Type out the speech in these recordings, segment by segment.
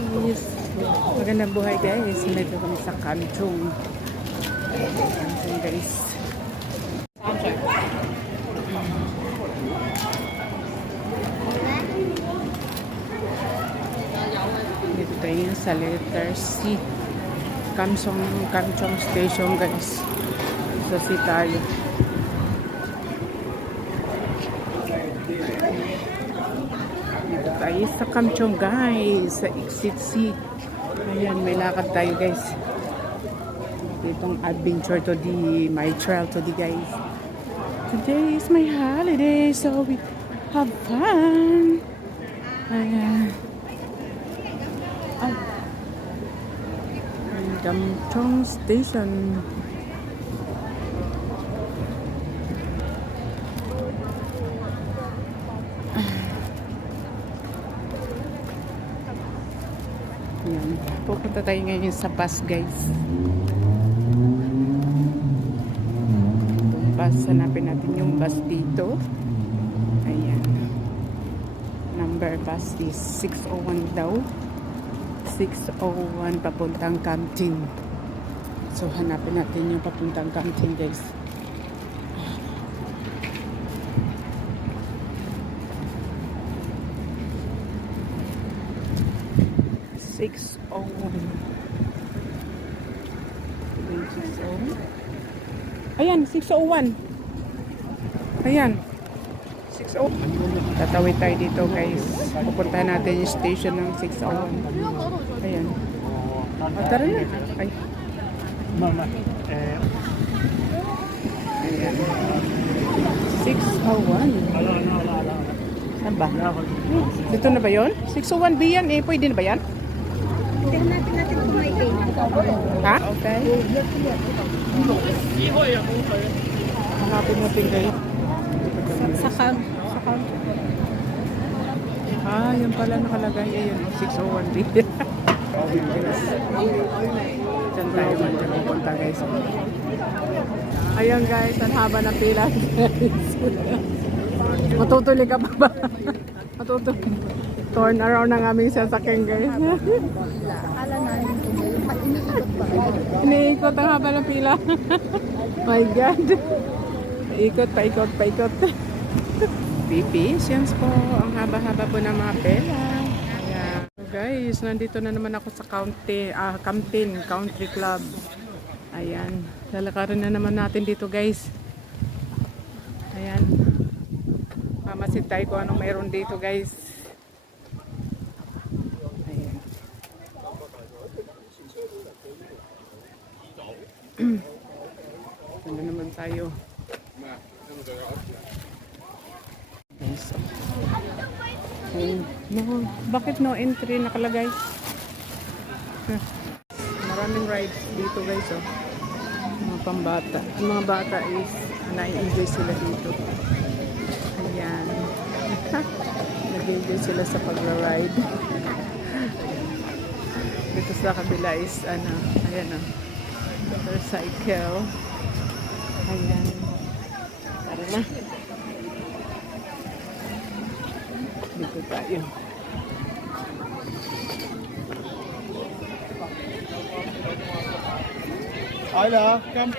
Yes. Magandang buhay guys. Medyo kami sa Kanchong. Kanchong guys. Dito tayo sa letter C. Kanchong Station guys. Sa C tayo. Dito tayo sa Kanchong guys. Sa exit C. Ayan, may lakad tayo guys. Itong adventure to the my trail to the guys. Today is my holiday, so we have fun. Ayan. Kanchong Station. Ayan. Pupunta tayo ngayon sa bus guys. Itong bus, hanapin natin yung bus dito. Ayan. Number bus is 601 daw. 601 papuntang Canteen. So hanapin natin yung papuntang Canteen guys. Ayan, 601. Ayan. 601. Tatawid tayo dito guys. Pupuntahan natin yung station ng 601. Ayan. Tara na. Ay. Ayan. 601. Saan ba? Dito na ba yun? 601B yan eh. Pwede na ba yan? Hanapin natin kung may day. Ha? Okay. Hanapin natin kayo. Sa Ah, yan pala nakalagay. Ayun, 601B. Diyan tayo pupunta guys. Ayun guys, ang haba ng pila guys. Matutuloy ka pa ba? Matutuloy. Turn around ng aming sasakyan guys. Akala namin kung iniikot pa. Iniikot ang haba ng pila. My God. Paikot. Patience po. Ang haba-haba po ng mga pila. Yeah. So guys, nandito na naman ako sa Canteen Country Club. Ayan. Lalakarin na naman natin dito guys. Ayan. Mamasid tayo kung anong mayroon dito guys. Ayan. Ano naman tayo? Yes. No, bakit no entry nakalagay? Maraming rides dito guys oh. Mga pambata. Ang mga bata is na-enjoy sila dito. Ayan. Nag-enjoy sila sa pagra-ride. Dito sa kabila is ano, ayan oh. Motorcycle. Ayan. Tara na. Dito tayo. Ayla, come.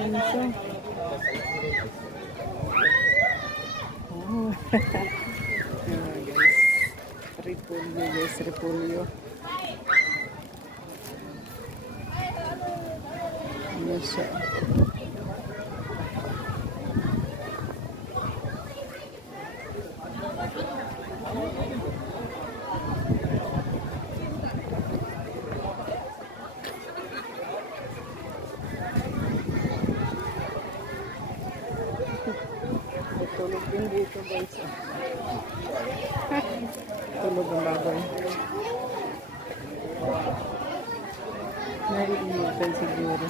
Ano siya? Oh. Ayan, guys. Repolyo guys, repolyo. Ayan siya. Tulog din dito guys. Tulog ang baboy. Naiinitan siguro.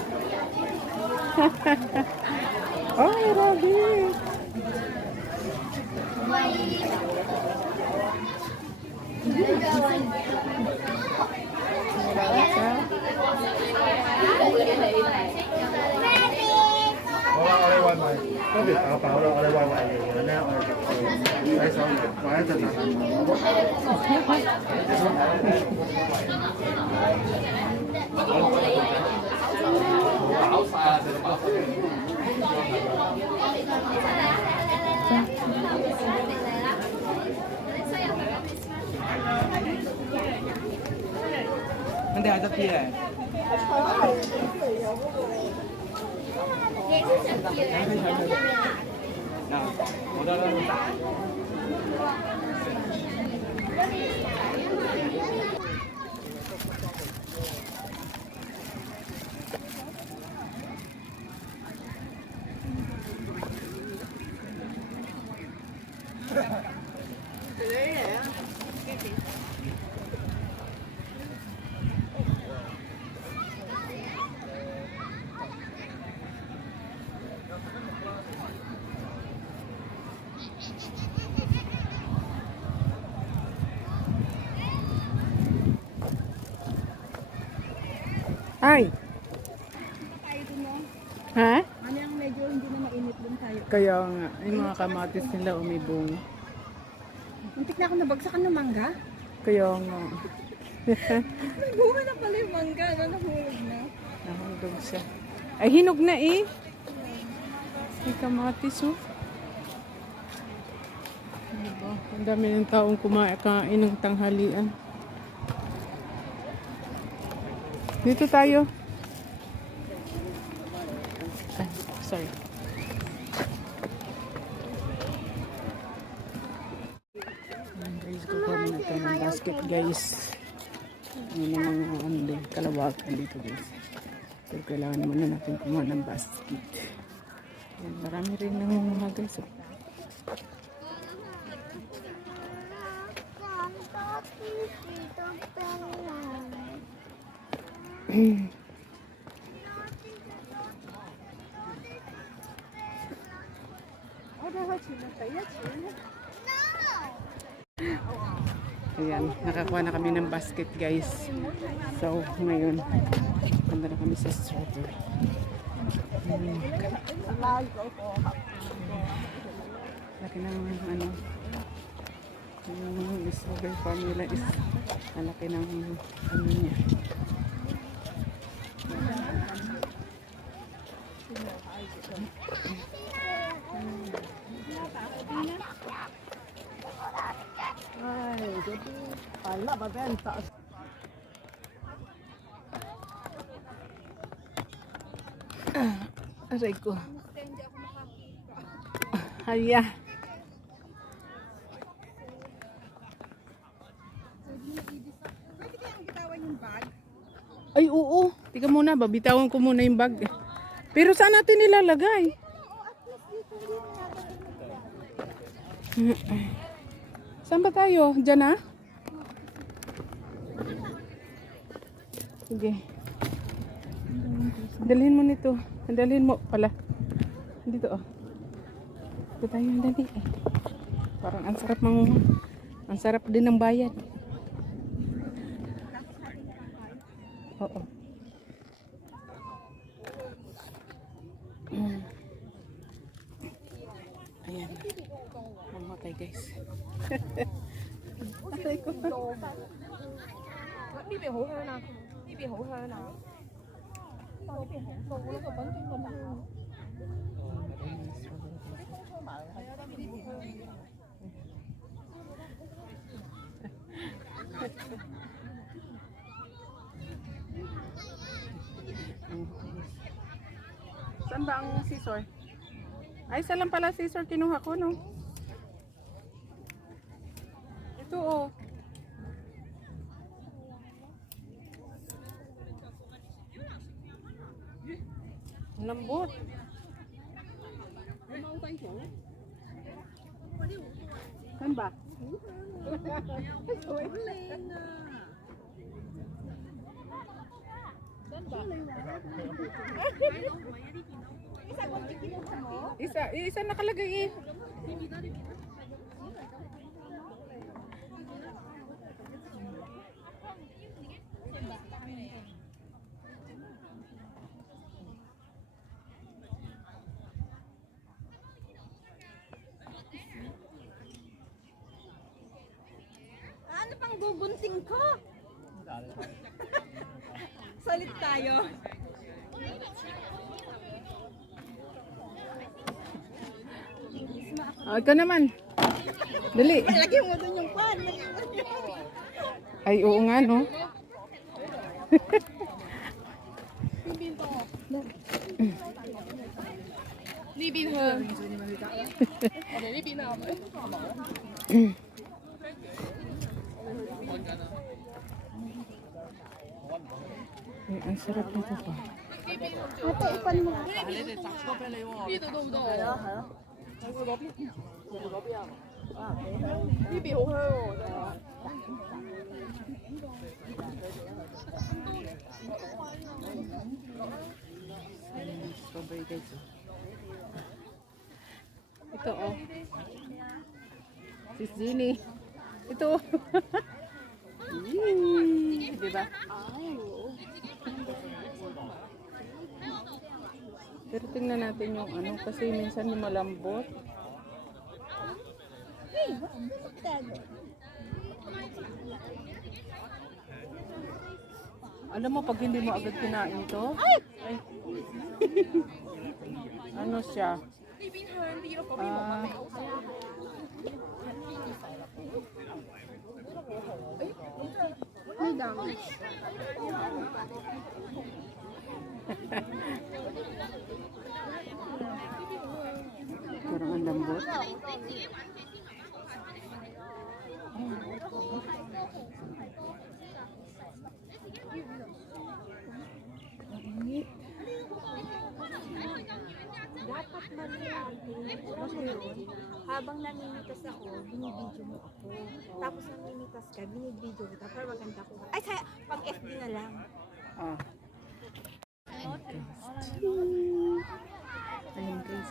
Oh, rabbit! Hindi, ada pia. Ay! Tayo dun, no? Ha? Ano yung medyo hindi na mainit dun tayo? Kaya nga, yung mga kamatis nila umibong. Muntik na ako nabagsakan ng mangga. Kaya nga, May bunga na pala yung mangga, no? Nahulog na. nahundog siya. Ay, hinog na eh. May kamatis oh. Diba? Ang dami ng taong kumakain ng tanghalian. Dito tayo. Ay, sorry. Ayan, guys, kukuha muna tayo ng basket guys. Yun ang mga ano din, kalawakan dito guys. Pero kailangan muna natin kumuha ng basket. Ayan, marami rin ng mga guys. Oh. Ayan, nakakuha na kami ng basket guys. So, ngayon, punta na kami sa strawberry. Laki ng ano, yung strawberry formula is malaki ng ano niya. Ay, jadi pala ba ben taas. Aray ko. Haya. Pwede kayang bitawan yung bag? Ay, oo. Tika muna, babitawan ko muna yung bag. Pero saan natin nilalagay? Saan ba tayo? Diyan na? Sige. Dalhin mo nito. Dalhin mo pala. Dito oh. Dito tayo dali eh. Parang ang sarap mangunga. Ang sarap din ng bayad. Oo. Ayan. Mamatay guys. Aray ko. 呢邊好香啊！呢邊好香啊！但係呢邊好素咯，個品種咁香。係啊，呢邊好香。Saan ba ang scissor? Ay, isa lang pala scissor kinuha ko, no? Ito, oh. Ang lambot. Saan ba? Isa nakalagay eh. Ano pang gugunting ko? Salit tayo. Oh, ikaw naman. Dali. Lagyan mo dun yung pan. Ay, oo nga, no? Ay, ang sarap nito pa. Ate, ipan mo. Strawberry guys. Ito oh. Sis Jenny. Ito. Yee, diba? Pero tingnan natin yung ano kasi minsan yung malambot. Alam mo pag hindi mo agad kinain to, ay. Ano siya? Ah, parang ang lambot. Dapat habang namimitas ako, binibidyo mo ako. Tapos namimitas ka, binibidyo kita para maganda ko. Ay, kaya pang FB na lang. Ah. Ayun guys.